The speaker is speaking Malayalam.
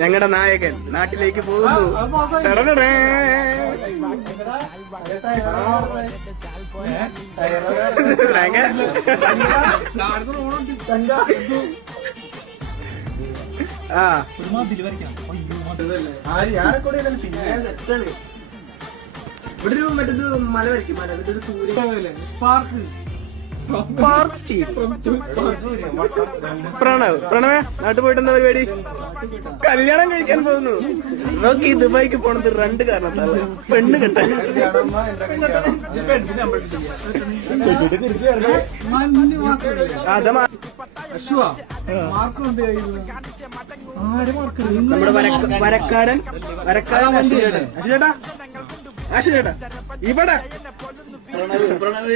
ഞങ്ങളുടെ നായകൻ നാട്ടിലേക്ക് പോകുന്നു. ഇവിടെ ഒരു മറ്റൊരു മല വരയ്ക്കും. മല ഒരു സൂര്യൻ സ്പാർക്ക്. പ്രണവേ നാട്ടിൽ പോയിട്ട് എന്താ പരിപാടി? കല്യാണം കഴിക്കാൻ പോകുന്നു. നോക്കി ദുബായിക്ക് പോണത് 2 കാരണത്താല് പെണ്ണ് കെട്ടാൻ. നമ്മുടെ വരക്കാരൻ ചേട്ടാ ഇവിടെ പ്രണവ്